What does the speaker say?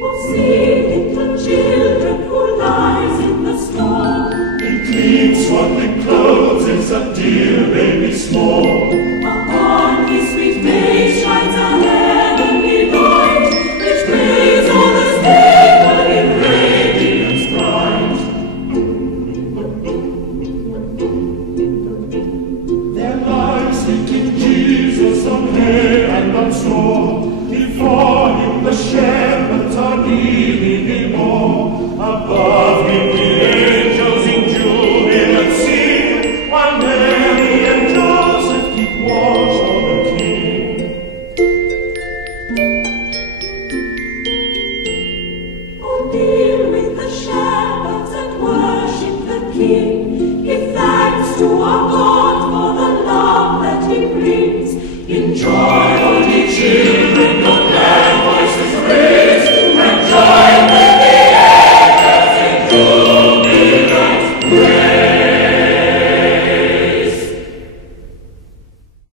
Oh, see little children who lies in the snow. In clean swaddling clothes is a dear baby small. Upon his sweet face shines a heavenly light, which makes all the stable in radiance bright. There lies sleeping Jesus on hay and on straw. Before him the shepherds are kneeling him all. Above him the angels in jubilant sing, while Mary and Joseph keep watch over the King. Oh, kneel with the shepherds and worship the King.